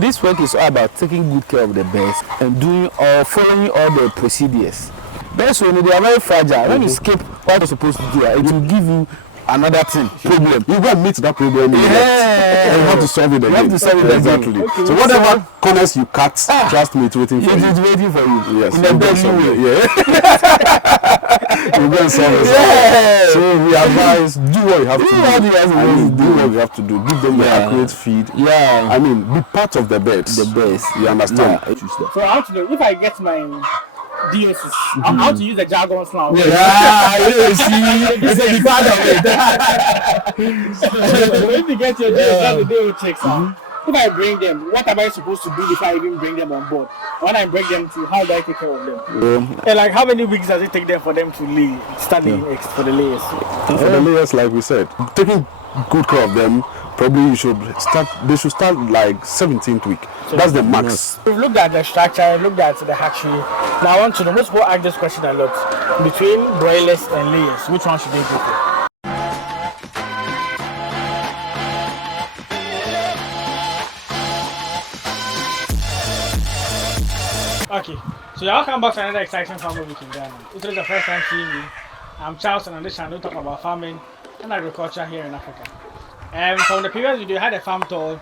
this work is all about taking good care of the birds and doing or following all the procedures. Birds, when they are very fragile, when you skip what you're supposed to do, it will give you another problem. You go and meet that problem. And you have to solve it again. You have to solve it exactly. Okay. So whatever corners you cut, trust me, it's waiting for you. It's waiting for you. Yes. In a deadly way. You go and solve it. Yeah. So we advise, do what you have to do. Do what you have to do. Give them the accurate feed. Yeah. I mean, be part of the birds. The birds. You understand? Yeah. So how to do if I get my DOCs, how to use the jargons now. You see, it's a part of it. So if you get your DOCs, that's the DO checks out. If I bring them, what am I supposed to do before I even bring them on board? When I bring them to, how do I take care of them? And like, how many weeks does it take them for them to lay, start laying eggs for the layers? For the layers, like we said, taking good care of them, probably they should start like 17th week. So that's the max. We've looked at the structure, we've looked at the hatchery. Now I want to know, most people ask this question a lot. Between broilers and layers, which one should they go for? Okay, so y'all come back to another exciting farming week in Ghana. This is the first time seeing me. I'm Charles, and on this channel we talk about farming and agriculture here in Africa. From the previous video, I had a farm tour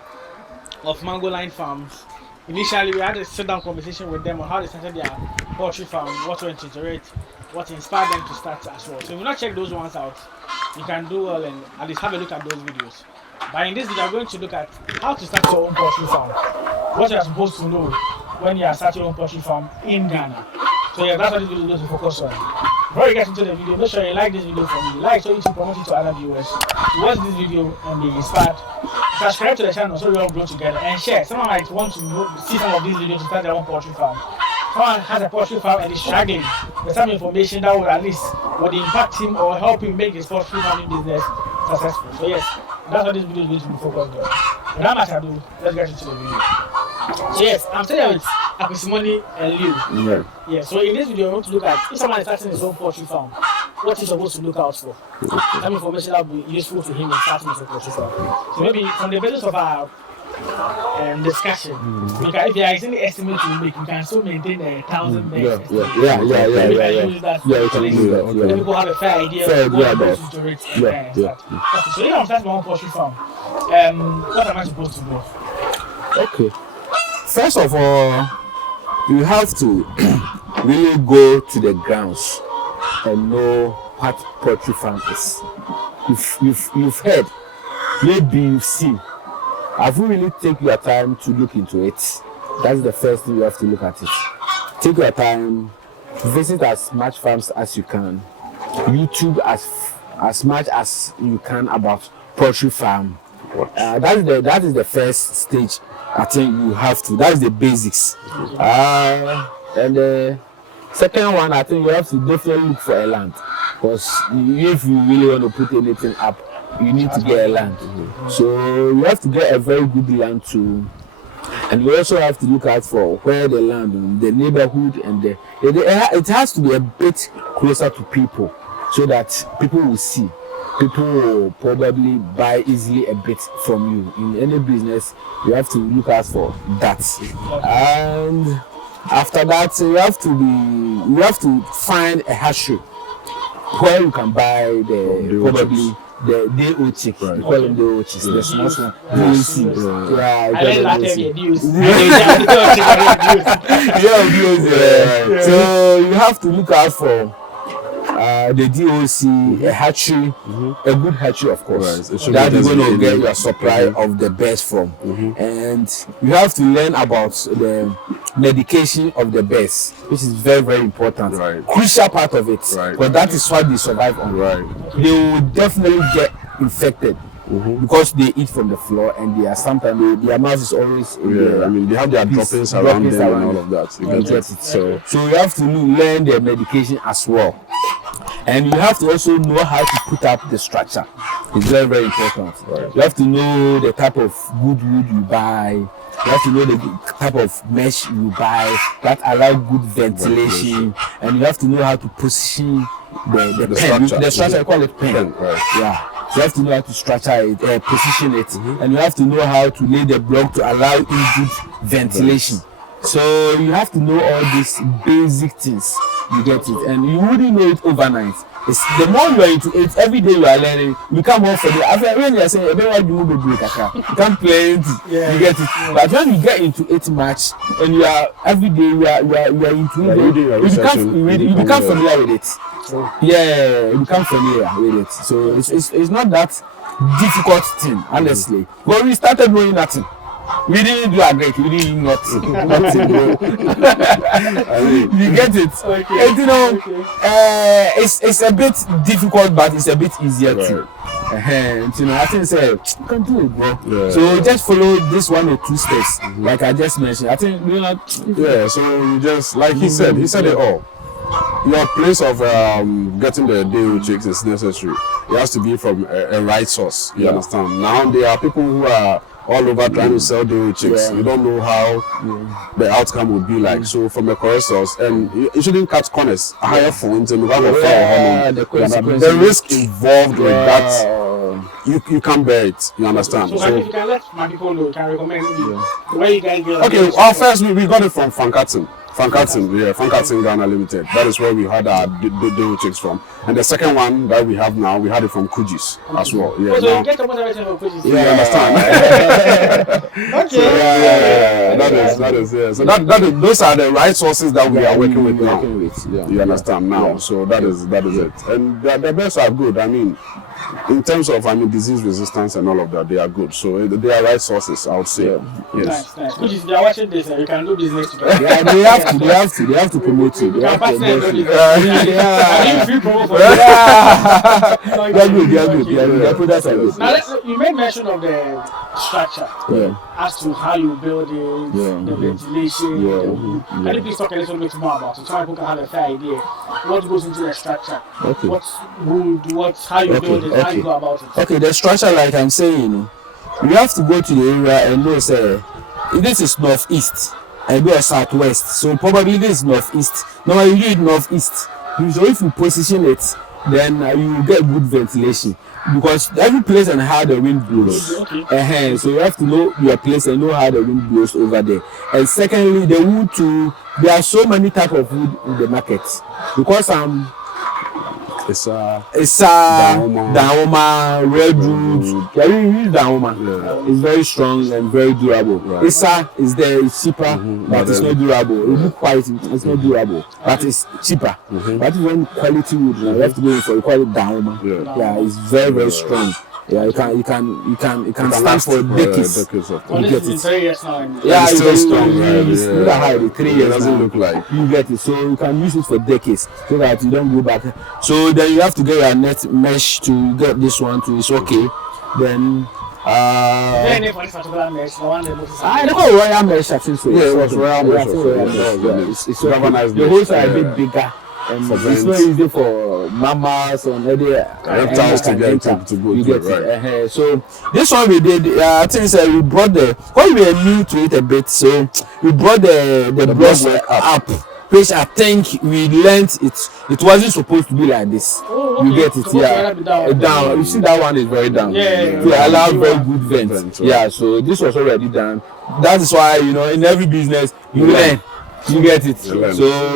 of Mangoline Farms. Initially, we had a sit-down conversation with them on how they started their poultry farm, what went into it, what inspired them to start as well. So if you not check those ones out, you can do well and at least have a look at those videos. But in this video, I'm going to look at how to start your own poultry farm. What you are supposed to know when you are starting your own poultry farm in Ghana. So yeah, that's what this video is going to focus on. Before you get into the video, make sure you like this video for me. Like so you can promote it to other viewers. To watch this video and be inspired. Subscribe to the channel so we all grow together and share. Someone might want to see some of these videos to start their own poultry farm. Someone has a poultry farm and is struggling with some information that will at least impact him or help him make his poultry farming business successful. So yes, that's what this video is going to be focused on. Without much ado, let's get into the video. So yes, I'm still here with Akwasi Money and Leonard. Yeah. So in this video, I want to look at if someone is starting his own poultry farm, what he's supposed to look out for. Some information that will be useful to him in starting his own poultry farm. So maybe from the basis of our discussion, if there is any estimate you make, you can still maintain 1,000 beds. Yeah. Use that. You can use that. Okay. People have a fair idea of what goes into it. Okay, so if I'm starting my own poultry farm, what am I supposed to do? Okay. First of all, you have to really go to the grounds and know what poultry farm is. You've heard, maybe you've seen. Have you really take your time to look into it? That's the first thing you have to look at it. Take your time, visit as much farms as you can, YouTube as much as you can about poultry farm. That is the first stage. I think you have to. That's the basics. And the second one, I think you have to definitely look for a land, because if you really want to put anything up, you need to get a land. So you have to get a very good land too, and you also have to look out for where the land, the neighborhood, and it has to be a bit closer to people, so that people will see. People will probably buy easily a bit from you. In any business, you have to look out for that. And after that, you have to find a hatchery where you can buy the DO chick. Right. Call them DO chicks. The small one. So you have to look out for the DOC, a hatchery, a good hatchery, of course. Right. That you're going to get your supply of the birds from. And you have to learn about the medication of the birds, which is very, very important. Right. Crucial part of it. Right. But that is what they survive on. Right. They will definitely get infected. Because they eat from the floor, and they are sometimes their mouth is always I mean, they have their droppings around them and all of that. You get it. So you have to learn the medication as well, and you have to also know how to put up the structure. It's very, very important. Right. You have to know the type of good wood you buy. You have to know the type of mesh you buy that allow good ventilation, and you have to know how to position the pen. The structure, I call it pen. Right. Yeah. you have to know how to structure it, position it, and you have to know how to lay the block to allow in good ventilation. So you have to know all these basic things. You get it, and you wouldn't know it overnight. It's, the more you are into it, every day you are learning, you become more familiar. After when you are saying, everyone you move break, you can't play it, you get it. But when you get into it much, and you are every day you are into it, you become familiar with it. Yeah, you become familiar with it. So it's not that difficult thing, honestly. But we started knowing nothing. We didn't do a great, we didn't do nothing. Nothing, bro. You get it? Okay. And, you know, it's a bit difficult, but it's a bit easier too. You know, I think you can do it, bro. Yeah. So just follow this 1 or 2 steps, like I just mentioned. I think, you know, so you just, like he said it all. Your place of getting the day chicks is necessary. It has to be from a right source. You understand? Now there are people who are all over trying to sell day chicks. You don't know how the outcome would be like. So from a correct source, and you shouldn't cut corners. Higher phones and the risk involved with that. You can't bear it. You understand? So if you can let my people know, can recommend where you guys get. Okay. Well, first we got it from Frankatin, Ghana Limited. That is where we had our day chicks from. And the second one that we have now, we had it from Kujis as well. Yeah. So you get almost everything from Kujis. Yeah, you understand. Okay. That is. So those are the right sources that we are working with now. You understand now. Yeah. So that is it. And the best are good. I mean, in terms of disease resistance and all of that, they are good. So they are right sources, I would say. Yes. Nice. Which is they are watching this, you can do business together. Yeah, they have to promote it. They are good. Their products are good. Now you made mention of the structure. As to how you build it, the ventilation. Can you please talk a little bit more about it so people can have a fair idea what goes into the structure? Okay. What's wood, how you build it, how you go about it? Okay, the structure, like I'm saying, you have to go to the area and know, say, this is northeast and go southwest. So probably this is northeast. Normally you do it northeast. So if you position it, then you will get good ventilation. Because every place and how the wind blows. So you have to know your place and know how the wind blows over there. And secondly, the wood too, there are so many type of wood in the market. Because it's Dahoma, redwood. Yeah, we use Dahoma. It's very strong and very durable. Issa is there, it's cheaper, but it's not durable. It look quite, it's not durable, but it's cheaper. But when quality wood, you have to go for, you call it Dahoma. Yeah, it's very, very strong. Yeah, you can stand for decades. You get it. 3 years now. Yeah, it's still strong. Look at how the 3 years doesn't look like. You get it. So you can use it for decades so that you don't go back. So then you have to get your net mesh to get this one to it's okay. Then I don't know royal mesh, I think so. Yeah, it was royal mesh. It's organized. The holes are a bit bigger. It's not easy for mamas and reptiles to get to go. You get it. So this one we did. I think we brought we were new to it a bit. So we brought the brush up, which I think we learned it wasn't supposed to be like this. You get it? Down. You see that one is very down. To allow very good vent. Yeah. So this was already done. That is why in every business you learn. You get it?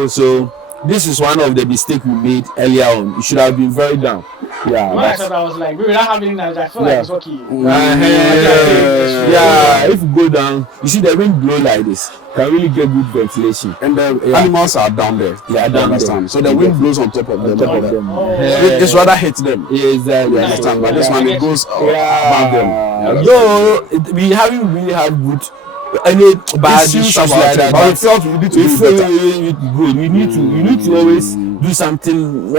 So. This is one of the mistakes we made earlier on. It should have been very down. Yeah. When I thought I was like, we were not having that. I feel like it's okay. If you go down, you see the wind blow like this. Can really get good ventilation. And the animals are down there. Yeah, down there. So the wind blows on top of them. It's rather hits them. Yeah, exactly. You understand? But this one it goes above them. We haven't really have good. Any bad issues like that, but we felt we need to do better. Good. You need to always do something.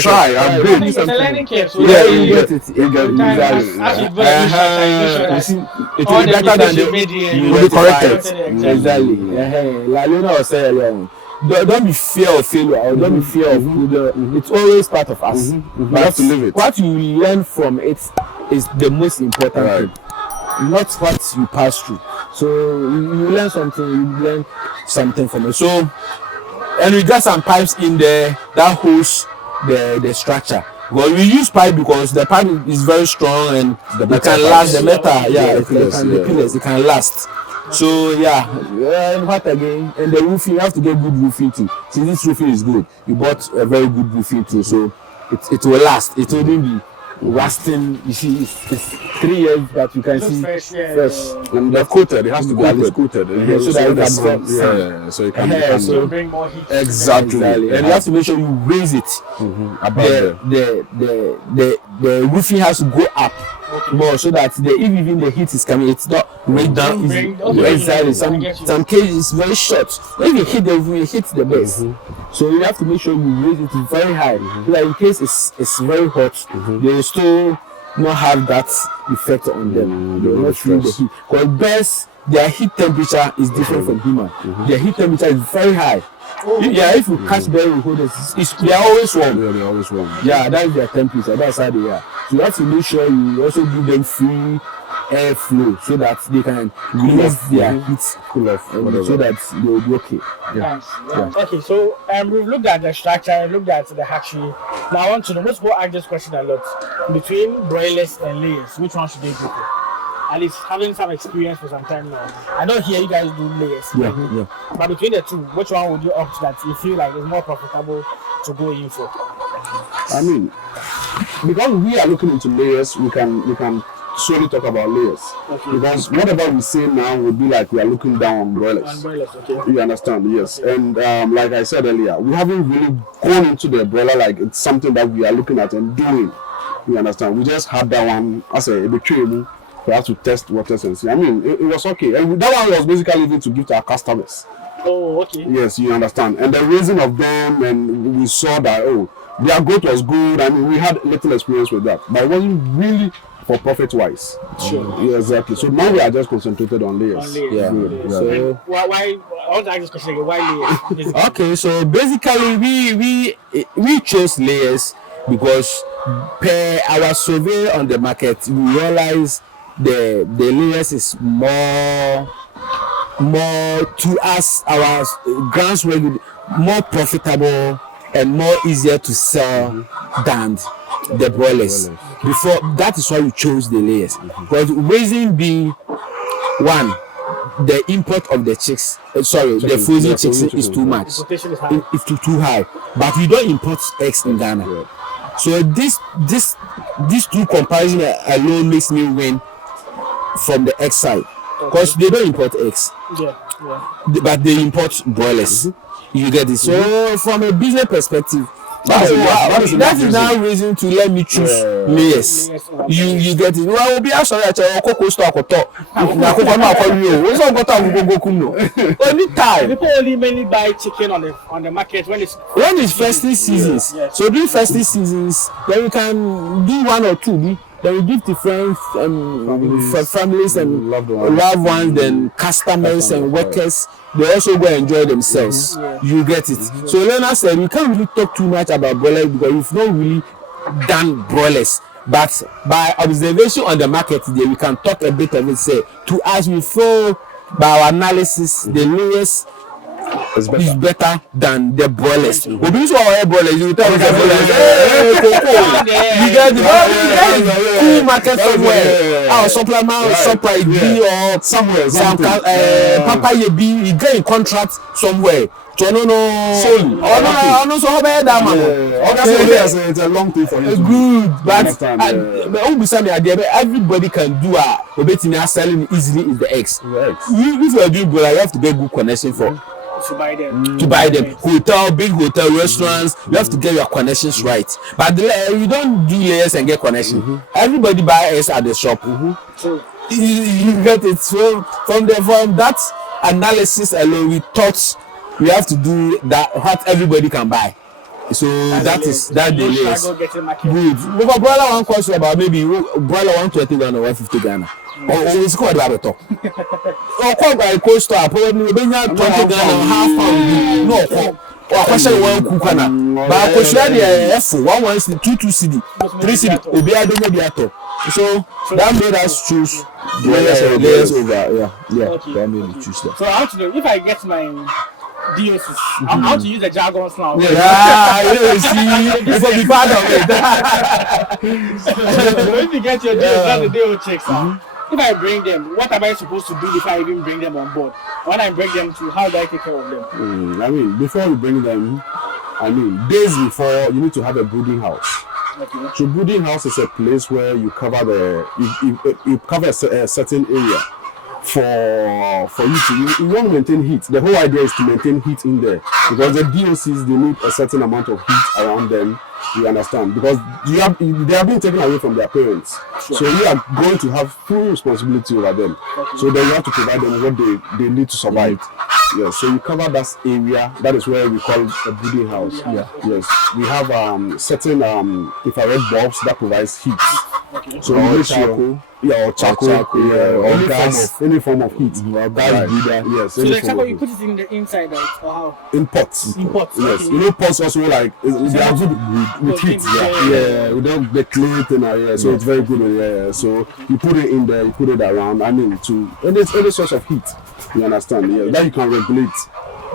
Try. It's a learning curve. So you get it. You get it. It will be better than you will be corrected. Exactly. Like Leonard was saying earlier, don't be fear of failure or don't be fear of failure. It's always part of us. You have to live it. What you learn from it is the most important thing. Not what you pass through. So you learn something from it. So and we got some pipes in there that holds the structure. But we use pipe because the pipe is very strong and it can last. The metal, the pillars, it can last. So and what again? And the roofing, you have to get good roofing too. Since this roofing is good, you bought a very good roofing too, so it will last. It wouldn't be rusting. You see, it's 3 years that you can see fresh. And they're coated. It has to be at least coated. So that it can so it can so bring more heat. Exactly. And you have to make sure you raise it. Above the roofing has to go up more so that if even the heat is coming, it's not right down. Exactly. Some cages is very short. If you hit the roof, you hit the base. So you have to make sure you raise it very high. So that in case it's very hot, they will still not have that effect on them. They will not feel the heat. Because bears, their heat temperature is different from human. Their heat temperature is very high. If you catch bear with holders, they are always warm. Yeah, they're always warm. Yeah, that's their temperature. That's how they are. So you have to make sure you also give them free air flow so that they can release their heat, Cool off, so that they will be okay. Nice. Okay, so we've looked at the structure, looked at the hatchery. Now I want to know, most people ask this question a lot. Between broilers and layers, which one should they go for? At least having some experience for some time now. I don't hear you guys do layers. Yeah. But between the two, which one would you opt that you feel like is more profitable to go in for? I mean, because we are looking into layers, we can solely talk about layers. Okay. Because whatever we say now would be like we are looking down on broilers. On broilers, okay. You understand? Yes. And like I said earlier, we haven't really gone into the broiler like it's something that we are looking at and doing. You understand? We just had that one as a betrayal. We have to test waters and see. I mean, it was okay. And that one was basically even to give to our customers. Oh, okay. Yes, you understand. And the raising of them, and we saw that, their growth was good. I mean, we had little experience with that. But it wasn't really for profit-wise. Sure. Yeah, exactly. So now we are just concentrated on layers. On layers. Yeah. Layers. So why, I want to ask this question again. Why layers? okay, so basically we chose layers because per our survey on the market, we realize the layers is more to us, our grounds were more profitable and more easier to sell than the broilers. Before that is why we chose the layers. Because reason being, one, the import of the chicks, the frozen chicks is too much. It's too high. But we don't import eggs in Ghana. Yeah. So these two comparisons alone makes me win from the egg side, because they don't import eggs, but they import broilers. You get it? So from a business perspective, that is now reason to let me choose layers. You get it? Well, be sorry at your cocoa stock or talk. Anytime. People only mainly buy chicken on the market when it's festive seasons. So during festive seasons, then we can do one or two. Then we give to friends, families and loved ones, then customers and workers. They also go enjoy themselves. You get it? So Leonard said we can't really talk too much about broilers because we've not really done broilers. But by observation on the market today, we can talk a bit of it. Say to us, we feel by our analysis, the layers is better than the broilers. We do our broilers. You tell us the broilers. You get the cool market somewhere. Our supplement, supply B or somewhere. Some Papa B, you get a contract somewhere. So no. No. So how bad that man? It's a long thing for you. Good, but everybody can do a selling easily is the eggs. If you are doing broiler, you have to get good connection for. To buy them. Big hotel, restaurants, you have to get your connections right. But you don't do layers and get connection. Everybody buys eggs at the shop. So you get it. So from that analysis alone, we thought we have to do that what everybody can buy. So that the layers. Good. Because broiler one cost about maybe broiler 120 Ghana or 150 Ghana. It's quite a lot. Or quite by cost probably 20 Ghana half pound. No, or question one cookana. But I question the F1 2 CD, 3 CD. Obi I don't know. So that made us choose layers over. Yeah. Okay. That made me choose that. So I want to know if I get my DOCs. I'm about to use the jargons now. Yeah, you see, you will be part of it. So if you get your DOCs, that's the DO checks. If I bring them, what am I supposed to do before I even bring them on board? When I bring them to, how do I take care of them? I mean, before you bring them, days before, you need to have a brooding house. Okay. So brooding house is a place where you cover you cover a certain area for you to, you want to maintain heat. The whole idea is to maintain heat in there, because the DOCs, they need a certain amount of heat around them. You understand? Because they have been taken away from their parents. Sure. So you are going to have full responsibility over them. Okay. So then you have to provide them what they need to survive. Yes. So you cover that area. That is where we call a brooding house. Yeah. Yes. We have certain infrared bulbs that provides heat. Okay. So we make charcoal. Yeah, or charcoal, or gas, any form of heat. Yes. So the charcoal, you put it in the inside, right? Or how? In pots. In pots. Yes. Okay. You know, pots also like they are good with heat. Yeah. We don't get clean in so it's very good. So you put it in there, you put it around. To any source of heat. You understand? Yeah. That you can regulate.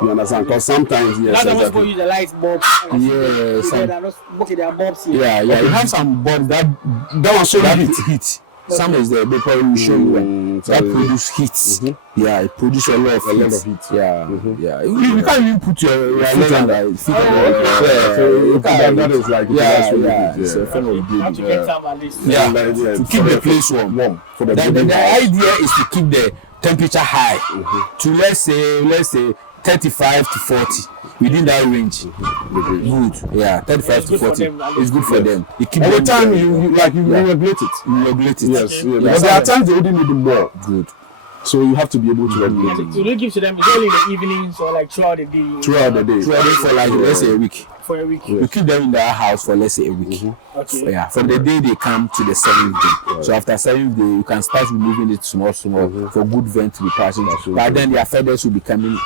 You understand? Because sometimes, yes, that's exactly. Use the light bulb. There are bulbs here. Yeah. You have some bulbs that one show heat. Some is there because we show you that produce heat. Yeah, it produces a lot of heat. Yeah. You can't even put your feet on that. That is like it's a form of you have to get some at least. To keep the place warm. The idea is to keep the temperature high to let's say 35 to 40. Within that range, good. Yeah, 35 to 40 is good for them. You keep every time you regulate it. You regulate it. Yes. Because there are times they wouldn't need more. Good. So you have to be able to regulate it. So you give to them only in the evenings or like throughout the day? Throughout the day. For like let's say a week. For a week. Yeah. We keep them in their house for let's say a week. Okay. Yeah. From the day they come to the 7th day. So after 7th day, you can start removing it small for good vent to be passing. But then their feathers will be coming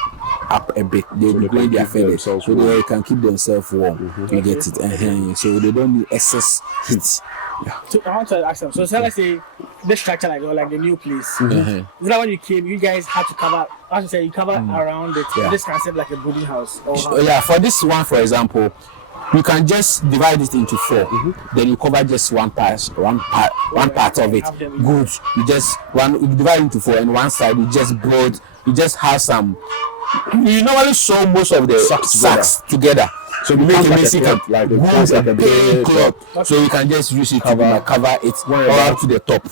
up a bit. They will be growing their feathers, so they can keep themselves warm. You get it, so they don't need excess heat. Yeah. So I want to ask them. So let's say this structure like the new place. Is that when you came, you guys had to cover? As you say, you cover around it. Yeah. This concept like a brooding house. For this one, for example, you can just divide it into 4. Then you cover just one part of it. Good. You divide it into 4, and one side you just build. You just have some. You normally sew most of the sacks together. So you make a basic like a big cloth, so you can just use it to cover it up to the top,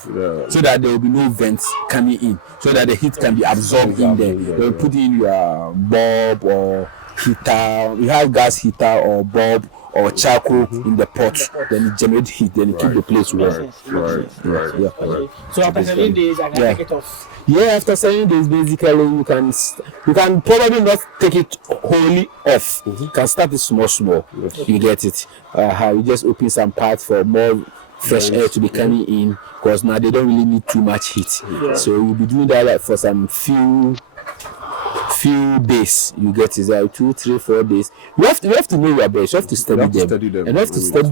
so that there will be no vents coming in, so that the heat can be absorbed in there. You put in your bulb or heater. You have gas heater or bulb or charcoal in the pot, then it generates heat, then it keep the place warm. Okay. So after 7 days, I can take it off. Yeah, after 7 days, basically you can probably not take it wholly off. You can start it small. You get it. You just open some parts for more fresh air to be coming in, because now they don't really need too much heat. So we'll be doing that like for some few days. You get it, like 2, 3, 4 days. You have to know your birds. You have to study them. And you have to study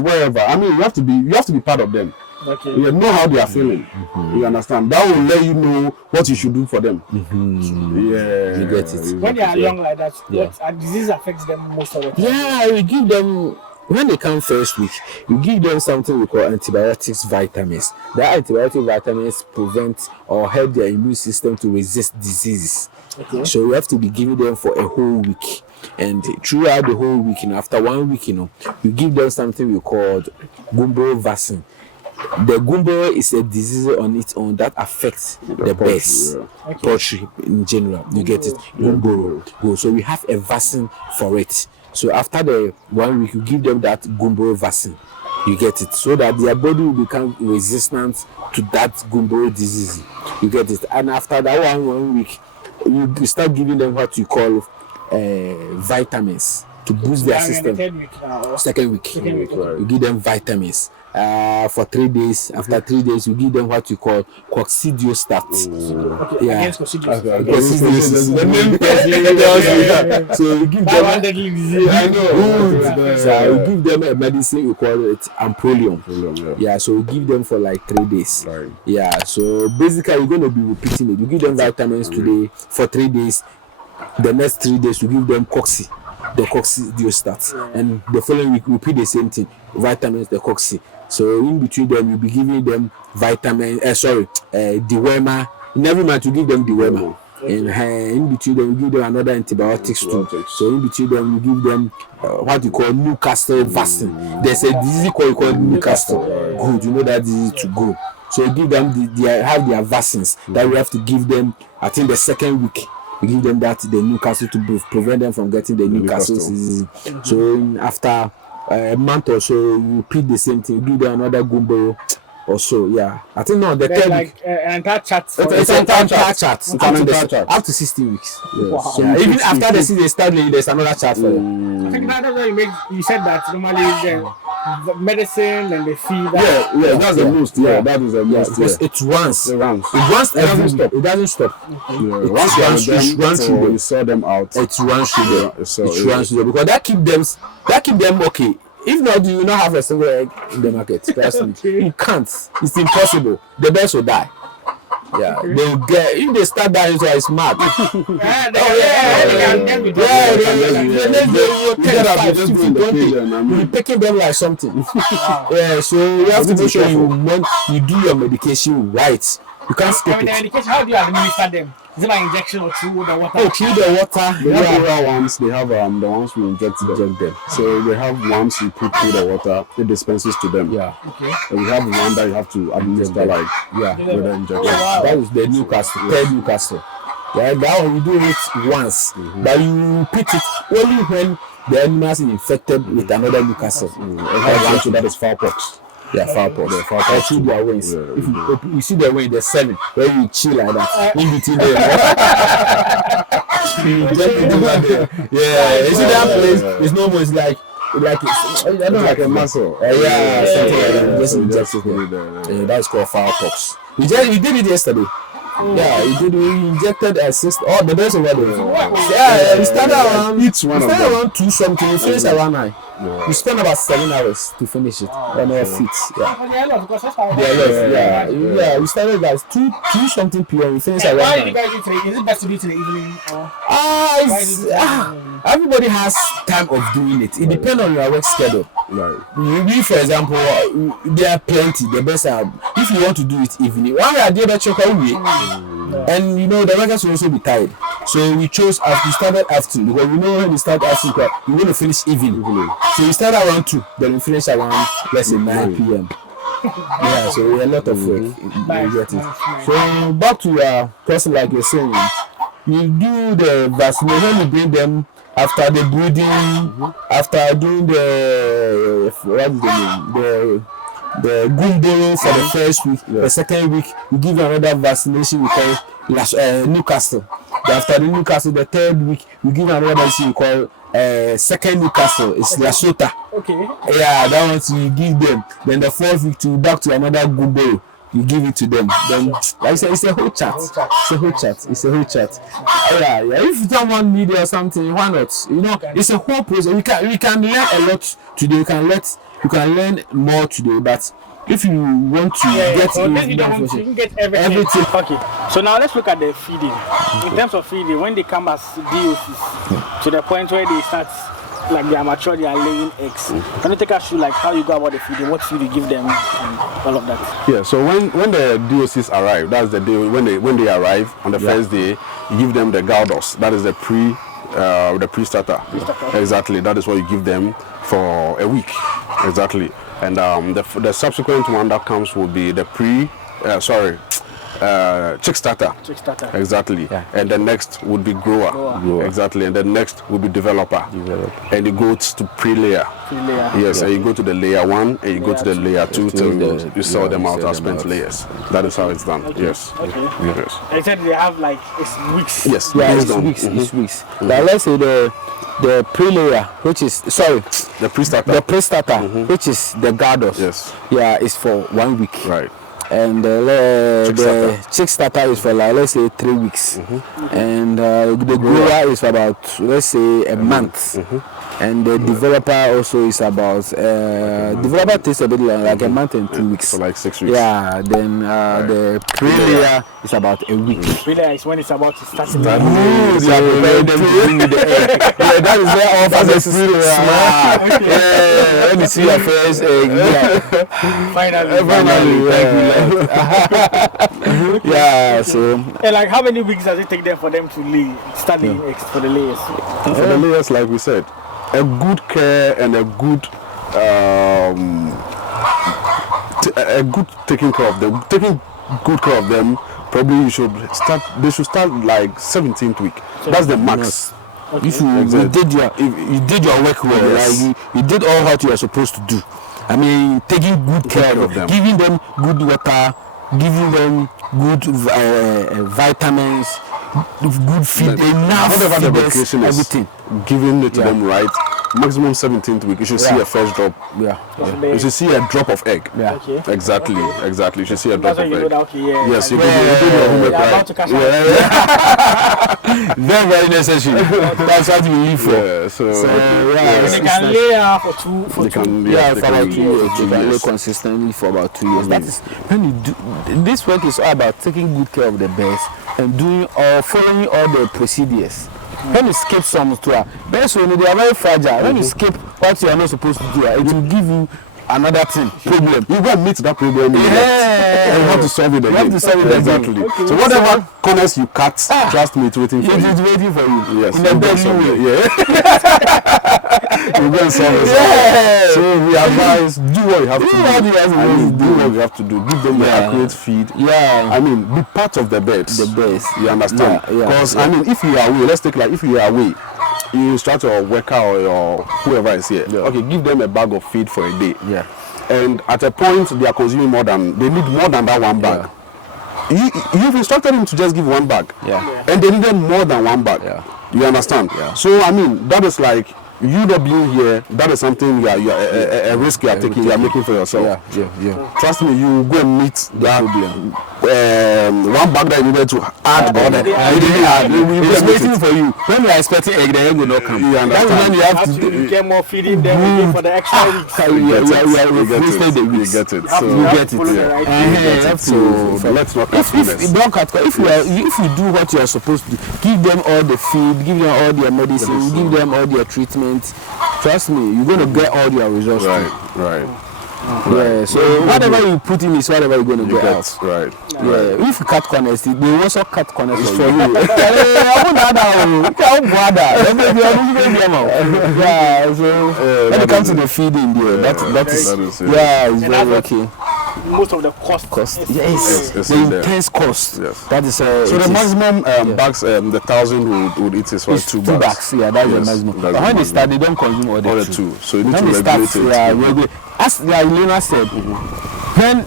wherever. I mean, you have to be part of them. Okay. You know how they are feeling. You understand? That will let you know what you should do for them. Yeah, you get it. When they are young like that, what disease affects them most of the time? Yeah, we give them. When they come first week, you give them something we call antibiotics, vitamins. The antibiotic vitamins prevent or help their immune system to resist diseases. Okay. So you have to be giving them for a whole week. And throughout the whole week, after 1 week, you give them something we call gumboro vaccine. The gumboro is a disease on its own that affects the birds, poultry in general. You get it? Gumboro. So we have a vaccine for it. So after the 1 week, you give them that gumboro vaccine. You get it? So that their body will become resistant to that gumboro disease. You get it? And after that 1 week, you start giving them what you call vitamins to boost their In the system. third week, Second week, right. you give them vitamins. For 3 days. After 3 days, you give them what you call coccidiostat. Yeah. Against coccidios. So you give them. I know. So you give them a medicine. We call it amprolium. Yeah. So you give them for like 3 days. Right. Yeah. So basically, you're going to be repeating it. You give them vitamins today for 3 days. The next 3 days, you give them the coccidiostat, and the following week repeat the same thing. Vitamins, the cocci. So in between them, you'll be giving them dewormer. In every month, you give them dewormer. And in between them, you give them another antibiotics too. So in between them, you give them what you call Newcastle vaccine. There's a disease called Newcastle. Good, you know that disease to go. So you give them have their vaccines that we have to give them. I think the second week. We give them the Newcastle to prevent them from getting the Newcastle disease. So after a month or so, you repeat the same thing. You give them another gumbo or so. Yeah, I think no, the third week. An entire chart. It's an entire chart. Up to 16 weeks. Yes. Wow. So even after the season start, there's another chart for them. I think that's why you said that normally the medicine and the feed. Yeah, that's the most. Yeah, that is the most. Because it runs. It runs. It doesn't stop. It doesn't stop. Once It runs through them. you sell them out. It runs through them. So It runs through them because that keep them okay. If not, you will not have a single egg in the market. Trust me. You can't. It's impossible. The birds will die. Yeah, they'll get. If they start dying, so it's mad. You're picking them like something. Yeah, so you have to make sure you do your medication right. You can't skip it. How do you administer them? Is it like injection or through the water? Oh, through the water. They have oral ones. They have the ones we inject them. So they have ones you put through the water. It dispenses to them. Yeah. Okay. And we have one that you have to administer with the injection. That was the Newcastle, third Newcastle. Yeah, that one you do it once, but you repeat it only when the animal is infected with another Newcastle. That is fowl pox. Yeah, fowl pox. Or through their wings. If you see their wing, there's 7 where you chill like that in between them. Yeah, you see that place? It's no more. It's like I don't like a muscle. Something like that. Just inject it. That's called fowl pox. You did it yesterday. Yeah, we injected the best over there. Yeah, we started around 2 something, we finished around 9. We spent about 7 hours to finish it on our feet. Yeah, we started at 2 something p.m. We finished around 9. Is it best to do it in the evening? Everybody has time of doing it. It depends on your work schedule. We, for example, there are plenty. The best are if you want to do it evening. One way or the other, check away. And the workers will also be tired. So we chose we started afternoon because we know when we start afternoon, we're going to finish evening. So we start around 2, then we finish around, let's say 9 p.m. Yeah, so a lot of work. You get it. So back to your question, like you're saying, you do the vaccination, you bring them after the brooding, after doing the gumboro for the first week. The second week, we give another vaccination we call Newcastle. After the Newcastle, the third week, we give another vaccination we call second Newcastle. It's Lasota. Okay. Yeah, that one we give them. Then the fourth week to back to another gumboro. You give it to them. Then, like I said, it's a whole chat. It's a whole chat. Yeah. If someone need or something, why not? It's a whole process. We can learn a lot today. You can learn more today. But if you want to get you can get everything. Okay. So now let's look at the feeding. In terms of feeding, when they come as DOCs to the point where they start. Like they are mature, they are laying eggs. Can you take us through like how you go about the feeding, what food you give them, and all of that? Yeah. So when the DOCs arrive, that's the day when they arrive on the first day, you give them the Gaudos. That is the pre-starter. Exactly. That is what you give them for a week. Exactly. And the subsequent one that comes will be the chick starter. Chick starter. Exactly. Yeah. And the next would be grower. Exactly. And the next would be developer. And it goes to pre-layer. Yes, and you go to the layer 1 and you go to the layer 2 till you sell them out as spent layers. That is how it's done. Okay. Yes. Okay. Yes. I said they have like it's weeks. Yes. Yeah, based it's on- weeks. It's weeks. Like let's say the pre-layer, which is The pre-starter. the pre-starter, which is the gardos. Yes. Yeah, is for 1 week. Right. And the chick starter is for like let's say 3 weeks, and the grower is for about let's say a month, and the developer also is about developer takes a bit like a month and 2 weeks. For like 6 weeks. Yeah, then the pre-layer is about a week. Really, is when it's about to start. Yeah, that is where all farmers smile. Yeah, let me see your first egg. Yeah. Finally. Thank you. Yeah, so And like, how many weeks does it take them for them to lay, start laying eggs for the layers? For the layers, like we said, a good care and a good taking care of them. Taking good care of them. Probably they should start like 17th week. That's the max. if you did your work well, Yes. like you did all what you are supposed to do. I mean, taking good care of them, giving them good water, giving them good vitamins, good feed, enough Whatever the feeders, medication is, everything. giving it to them right. Maximum 17th week, you should see a first drop. Yeah, You should see a drop of egg. yeah. Okay. Exactly. You should see a drop That's of when you know egg. that, okay, yeah. Yes, you Yeah, do your homework They're about right. to cash out. Very, very necessary. That's what we live for. Yeah, so And they can lay out for two. they can, Yeah, they for can about 2 years. You can years. live consistently for about 2 years. That is when you do. This work is all about taking good care of the birds and doing or following all the procedures. When you skip some to birds, when they are very fragile. When you skip what you are not supposed to do, it will give you another thing problem. You go and meet that problem. And you have to solve it again. You have to solve it again. Exactly. Okay. So whatever corners you cut, trust me, it's waiting for It you. is waiting for you. Yes, In a you go deadly solve it. way. Yeah. You go and solve it. Yeah. So we advise, do what you have to Do do. what you have to I mean, do. do what you have to do. Give them the Yeah. accurate feed. Yeah. I mean, be part of the birds. The birds. You understand? Yeah, yeah, Because yeah. I mean, if you are away, let's take like if you are away, you instruct your worker or your whoever is here. Yeah. Okay, give them a bag of feed for a day. Yeah. And at a point they are consuming they need more than that one bag. You've instructed him to just give one bag. Yeah. And they needed more than one bag. Yeah. You understand? Yeah. So I mean, that is like you not being here, that is something you are a risk you are taking, you are making for yourself. Yeah. Trust me, you go and meet that one bag that you needed to add or that you didn't add. It's waiting for you. When you are expecting egg, the egg will not come. You That's understand? when you have to get more feeding them again for the extra weeks. You get it. You You get it. You You have get to it. follow the right thing. So let's not cut If corners. don't cut, if you do what you are supposed to do, give them all the feed, give them all their medicine, give them all their treatment. Trust me, you're going to get all your results. Right. Yeah. So whatever you put in is whatever you're going to You get out. get right. Yeah. If you cut corners, they will also cut corners It's for for you. you. Yeah. So when it comes to the feeding, that is it. yeah, it's And very that's okay. Most of the cost. Yes, it's the in there. intense cost. Yes. That is So it the is. maximum bags, the 1,000 would eat is what, It's 2 2 bags. bags. Yeah, that's the Yes, maximum. that's But the when they maximum. start, they don't consume all the All the 2. 2. So you need When to they start, regulate it. yeah, regulate. As like Lena said, when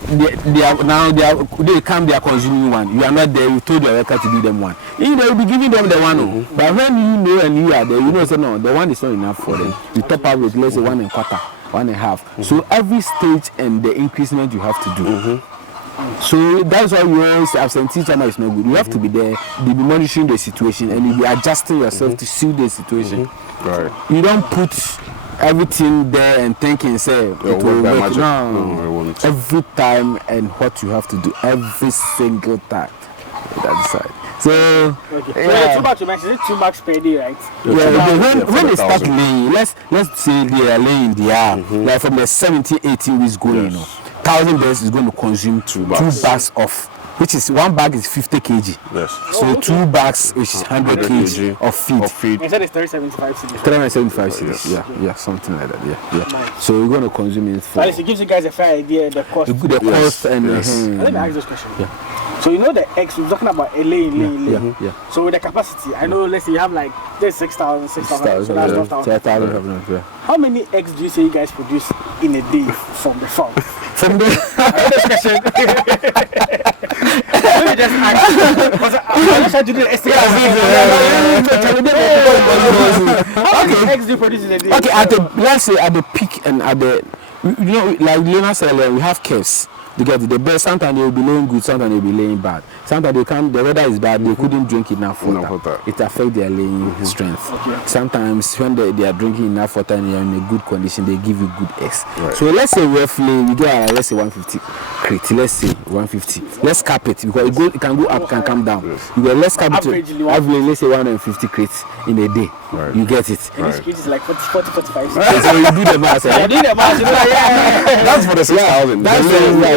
they come, they are consuming 1. You are not there. You told your worker to give them 1. You know, you will be giving them the 1. But when you know and you are there, you know, say no, the 1 is not enough for them. You top up with let's say 1 1/4, 1 1/2. So every stage and the increasement you have to do. So that's why we always say absentee channel is not good. You have to be there, be monitoring the situation, and you be adjusting yourself to suit the situation. Right. You don't put everything there and thinking say it will work by work. magic. No, No, it won't. every time and what you have to do every single time. That's right. So Okay. So yeah. the 2 bags you mentioned, is it 2 bags per day, right? Yeah, when they start laying, let's say they are laying there, like from the 17, 18 weeks going, you know, 1,000 birds is going to consume 2 bags of, which is 1 bag is 50 kg. Yes. So 2 bags which is 100 kg of feed. I said it's 375 cedis. 375 cedis. Yeah, something like that. Yeah. Nice. So we're going to consume it for At least it gives you guys a fair idea of the cost. the cost and yes. Let me ask this question. So you know the eggs, we're talking about a laying. Yeah. So with the capacity, I know, let's say you have like, there's 6,000, so that's 12,000. Yeah. How many eggs do you say you guys produce in a day from the farm? From the Let me just ask. I'm trying to do the estimate. How many eggs do you produce in a day? Okay, let's say at the peak and at the, like Leonard said, we have calves. They get the best. Sometimes they will be laying good, sometimes they will be laying bad. Sometimes they can't. The weather is bad. They couldn't drink enough water. It affects their laying strength. Okay. Sometimes when they are drinking enough water and they are in a good condition, they give you good eggs. Right. So let's say roughly we get let's say 150 crate. Let's say 150. Let's cap it because it can go up, can come down. Yes. You go, let's cap it. Averagely, Average, let's say 150 crates in a day. Right. You get it. And this crate is like 40, 45. So you do the math. You do the math, you know, That's for the 6,000. That's for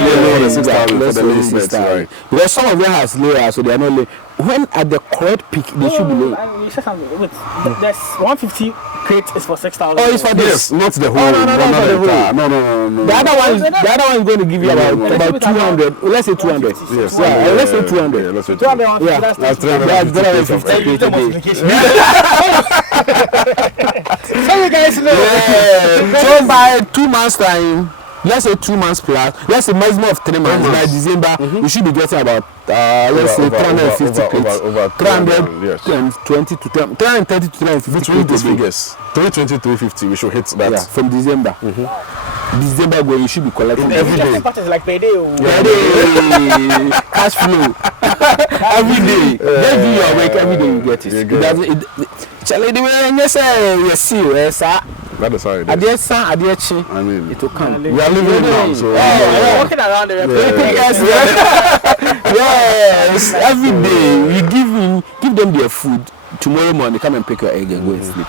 the 6,000 for the laying beds, right? Because some of them has layers, so they are not laying. When at the correct peak, they should be laying. You said something. Wait, there's 150 crate is for 6,000. Oh, it's for this. Yes, not the whole. No. The other one is going to give you about 200. Let's say 200. Yes. Yeah, let's say 200. Yeah, let's say 200. Yeah, That's 350 350 crate a day. So you guys know. Yeah. So by 2 months time, let's say 2 months plus, let's say maximum of 3 months. By December, we should be getting about let's say 350 crates. over 320 to 330 to 350. Between these figures, 320, 350, we should hit that. Yeah, from December. December going, you should be collecting every day. Part is like payday. Every day, cash flow. Every day. Just do your work every day, you get it. It doesn't. Charlie, the way you say, you see, sir. That is how it is. I mean, it will come. We are living now, so We're walking around the yes, every day we give them their food. Tomorrow morning, come and pick your egg and go and sleep.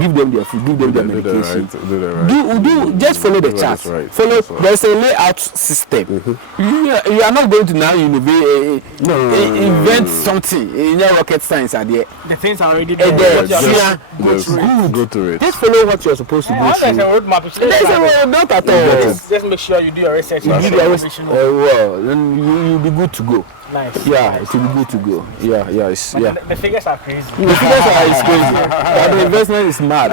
Give them their food, give them their medication. Do just follow the chart. Follow. There's a layout system. You are not going to now innovate, invent something in your rocket science. The things are already there. Go to it. Just follow what you're supposed to go through. There's a roadmap. There's a road, not at all. Just make sure you do your research. You do your research. Well, then you'll be good to go. Nice. Yeah, it will be good to go. Yeah. The figures are crazy. The figures are crazy. But the investment is mad.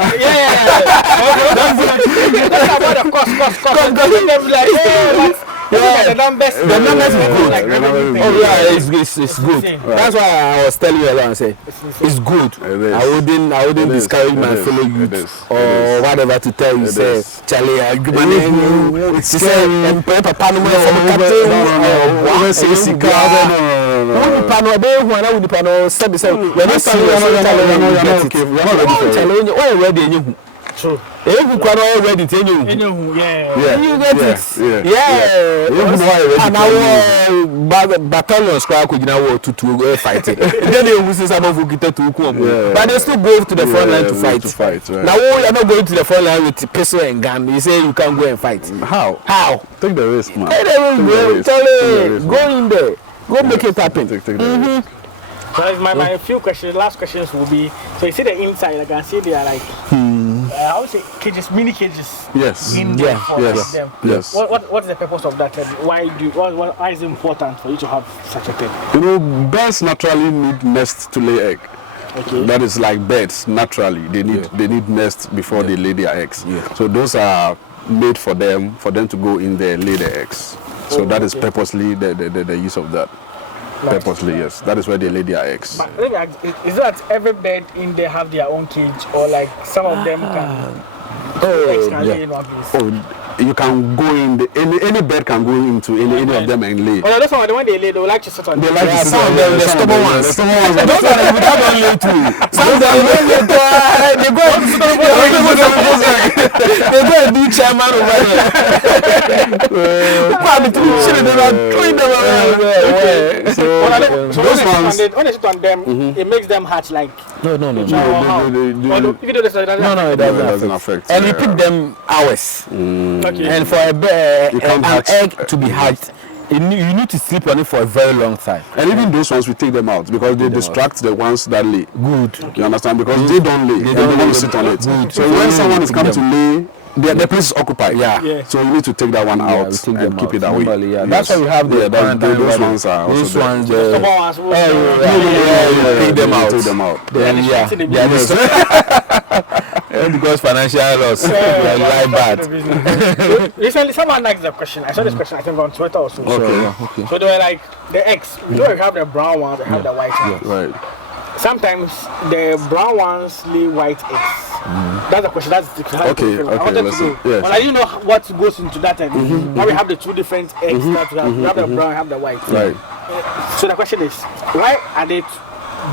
That's about the cost. The numbers is good. It's good. That's why I was telling you along. I say it's good. I wouldn't discourage my fellow youth or whatever to tell you. Say, Charlie, I give money. Say, Papa, no. True. You get it. And our battalions could now to fight it. Then they will say some of but they still go to the front line to fight. Now you are not going to the front line with pistol and gun. You say you can't go and fight. How? Take the risk, man. Go in there. Go make it happen. Take the risk. My few questions, last questions will be, so you see the inside, like I see they are like, I would say cages, mini cages. Yes. In there for them. Yes. What is the purpose of that? And why is it important for you to have such a thing? Birds naturally need nests to lay egg. Okay. That is like birds naturally. They need nests before they lay their eggs. So those are made for them to go in there and lay their eggs. So that is purposely the use of that. Purposely, yes. That is where they lay their eggs. But let me ask, is it that every bird in there have their own cage, or like some of them can? Lay in one place? You can go in any bird can go into any of them and lay. Oh, that's the one they lay. They like to sit on. They like to sit on them. The stubborn ones. Those are the lay too. Some of them they go and do chairman over there. So when they sit on them, it makes them hatch like. No. It doesn't affect. And you pick them hours. And for an egg to be hatched, you need to sleep on it for a very long time. And even those ones, we take them out because they distract the ones that lay. Good. You understand? Because they don't lay. They don't want to sit on it. Good. So when someone is coming to lay the place is occupied. Yeah. So you need to take that one Yeah, we out take and them keep out. it that way. Normally, yeah. That's why we have the those ones are also those there. ones. The stubborn ones. Take them out. Take them out. Then Yeah, yeah, the they are because financial loss. They are like bad. Recently, someone asked the question. I saw this question, I think, on Twitter or so. Okay. So they were like, the eggs, we don't have the brown ones, we have the white ones. Right. Sometimes the brown ones lay white eggs. That's the question. That's the question. Okay, I wanted listen, to know. yes. But I didn't know what goes into that. And now we have the two different eggs. That we have. We have the brown, we have the white. Right. So the question is, why are they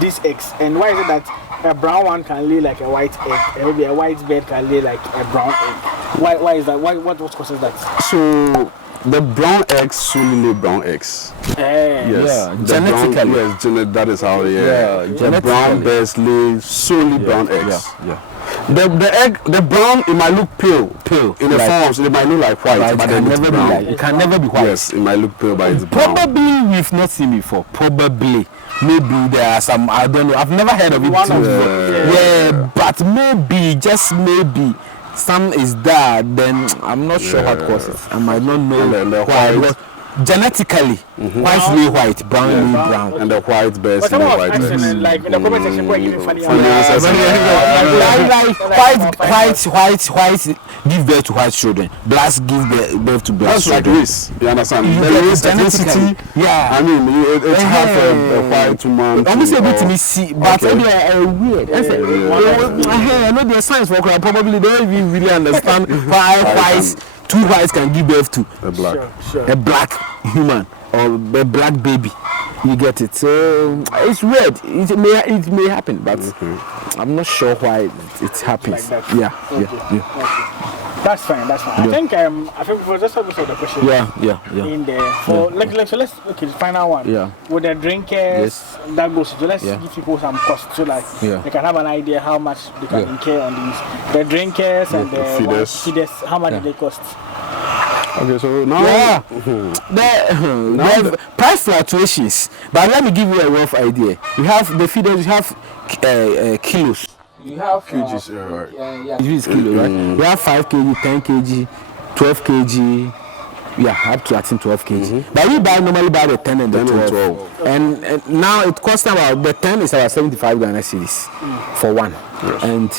these eggs? And why is it that a brown one can lay like a white egg, and maybe a white bird can lay like a brown egg? Why is that? What causes that? So the brown eggs solely lay brown eggs. Yes. Yeah, The genetically. brown, that is how. Yeah, The brown genetically. birds lay solely brown eggs. Yeah. The brown, it might look pale. In the Like- forms, it might look like white, But but it then can it's never be brown. like. It can never be white. Yes, it might look pale, but it's brown. Probably we've not seen before. Probably. Maybe there are some, I don't know. I've never heard of it One too. of Yeah, but maybe, just maybe, some is there. Then I'm not sure what causes. I might not know And the why. white- But genetically, white lay white, brown lay brown. And the white birds But lay someone was white birds. asking, like in the comment section, people are giving funny answers. White give birth to white children. Blacks give birth to black That's like children. race. You understand? You The get race genetically. ethnicity. Yeah. I mean, it's hard for a white woman. I'm saying to- to me see, but Okay. they are weird. I know their science for crap. Probably they don't even really understand why two whites can give birth to The black. a black human or a black baby. You get it? So it's weird. It may happen, but I'm not sure why it happens. Like that. Yeah. That's fine. I think for just also the question. Yeah. In there for let's final one. Yeah. With the drinkers that goes so let's Yeah. give people some cost so that Yeah. they can have an idea how much they can incur on these the drinkers and the feeders. How much do they cost? Okay, so now. Yeah. The price fluctuations, but let me give you a rough idea. You have the feeders, you have kilos. You have Kgs, right. It's kilo, right? You have 5 kg, 10 kg, 12 kg. Yeah, up to I think 12 kg. But we normally buy the 10 and the 12. And now it costs about, the 10 is about 75 Ghana cedis for one. Yes. And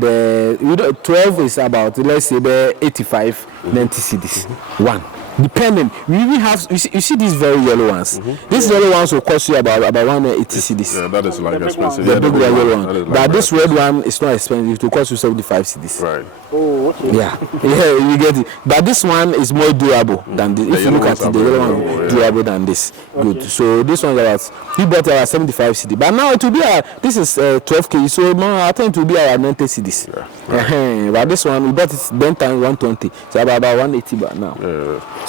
the 12 is about, let's say, the 85, 90 cedis. One. Depending, we even have, you see these very yellow ones. These yellow ones will cost you about 180 cedis. Yeah, that is like The big expensive. one. The big yellow That is one. like But this very red one is not expensive. It will cost you 75 cedis. Right. Oh, okay. Yeah, you get it. But this one is more durable than this. If you yellow look at ones it, are the very yellow one durable, is yeah. durable than this. Good. So this one is about, he bought about 75 cedi. But now it will be this is 12 kg. So now I think it will be about 90 cedis. But this one we bought it then times 120. So about 180 baht now.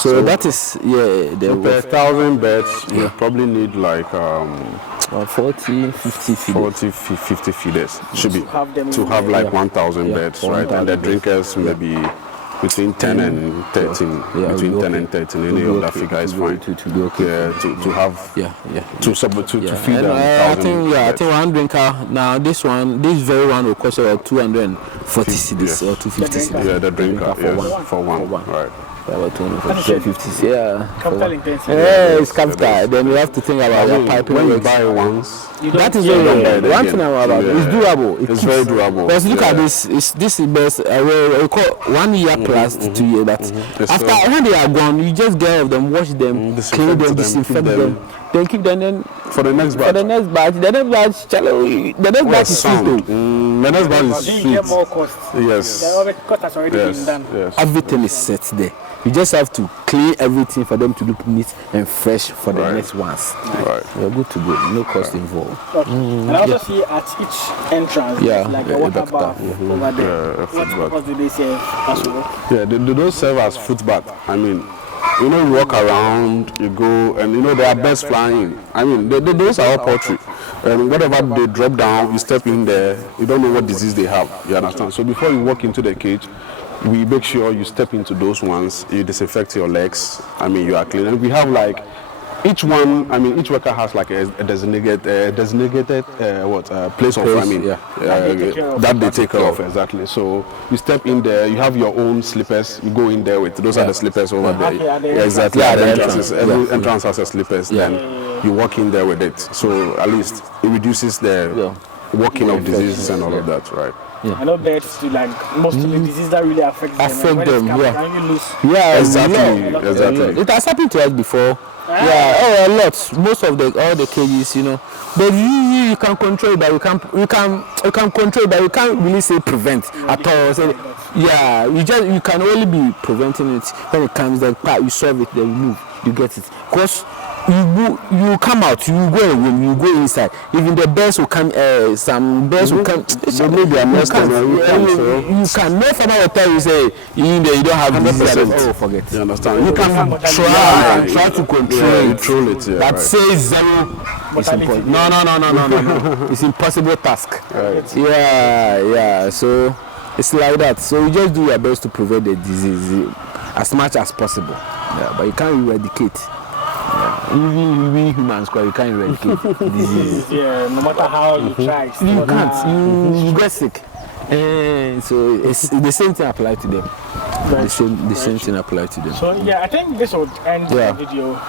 So that is the Per 1,000 beds, you probably need like 40, 50 feet. 50 feeders. Should be have them to have like Yeah. 1,000 Yeah, beds, for right? And the 1,000 drinkers maybe between 10 and 13. Yeah, Between it'll be 10 okay. and 13, It'll any be of that okay. figure is It'll be- fine. to be okay. Yeah, to have Yeah. to feed And, them. I think one drinker now this very one will cost about 240 cedis or 250 cedis. Yeah, the drinker, for yes, one. for one, For one. right? About 250. Yeah. Capital intensive. Yeah, it's capital. Then you have to think about your piping. When you works. buy once, That is you very don't buy good. it One again. thing about it, it's Yeah. durable. It's very durable. Because look at Yeah. this. This is best. We call 1 year plus 2 years. But It's after so- when they are gone, you just get rid of them, wash them, disinfect clean them, them, disinfect keep them. them. Then keep them. Then for the next for batch. the next batch, the next batch, the next batch is sweet Sound. though. The next batch is Then you sweet. get more cost. Yes. The cost has already Yes. been done. Yes. Everything is set there. You just have to clean everything for them to look neat and fresh for the Right. next ones. Right. You're good to go. No cost involved. Okay. And I also see at each entrance, Yeah, there's like yeah, a water doctor. bath over there. Yeah, a foot bath. What do they say as well? Yeah, they don't serve as foot bath. I mean, you know, you walk around, you go, and you know, there are birds flying. I mean, those are all poultry. And whatever they drop down, you step in there, you don't know what disease they have. You understand? So before you walk into the cage, we make sure you step into those ones, you disinfect your legs. I mean, you are clean. And we have like each one, I mean, each worker has like a designated place of, I mean, that they take care of, exactly. So you step in there, you have your own slippers, you go in there with, those are the slippers over there. Okay, Exactly, the entrances. Every entrance has a slippers, then you walk in there with it. So at least it reduces the walking of diseases and all of that, right? I know birds too, like most of the diseases that really affect them. Exactly. It has happened to us before. A lot. Most of all the cages, you know. But you can control, but you can control, but you can't really say prevent at all. So, you can only be preventing it when it comes. Then you solve it, then you move, you get it. Because you come out, you go in, you go inside. Even the birds will come. Some birds will come. So maybe I'm not you can. No farmer will tell you say you don't have disease. Oh, forget. You understand? You can try to control it. But say zero. It's impossible. No. It's impossible task. Right. So it's like that. So you just do your best to prevent the disease as much as possible. Yeah, but you can't eradicate. Even humans, you can't eradicate disease. No matter how you try, you can't. You get sick. So it's the same thing applies to them. The same thing applies to them. So I think this would end the video.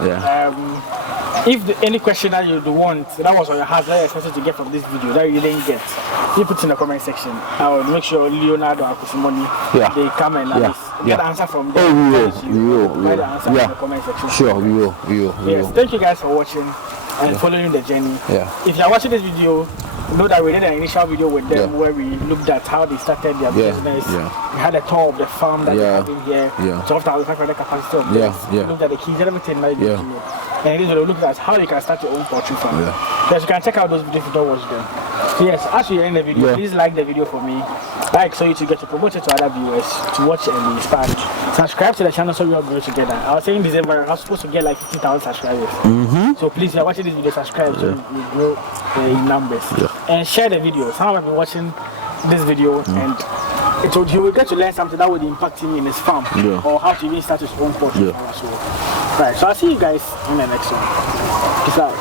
If any question that you want, that was on your heart, that you expected to get from this video that you didn't get, you put in the comment section. I will make sure Leonard or Akwasi Money they come and get the answer from them. We will. Write the answer in the comment section. Sure, we will. Yes, thank you guys for watching and following the journey. If you are watching this video, know that we did an initial video with them where we looked at how they started their business. We had a tour of the farm that they have in here. 12,500 capacity of this. Looked at the keys and everything like this. And this video looked at how you can start your own poultry farm. So you can check out those videos if you don't watch them. So yes, as you end the video, please like the video for me. Like so you to get to promote it to other viewers to watch and be inspired. Subscribe to the channel so we all grow together. I was saying in December I was supposed to get like 50,000 subscribers. So please, if you're watching this video, subscribe so we grow in numbers. And share the video. Someone have been watching this video and he will get to learn something that would impact him in his farm or how to even start his own poultry farm as well. Right, so I'll see you guys in the next one. Peace out.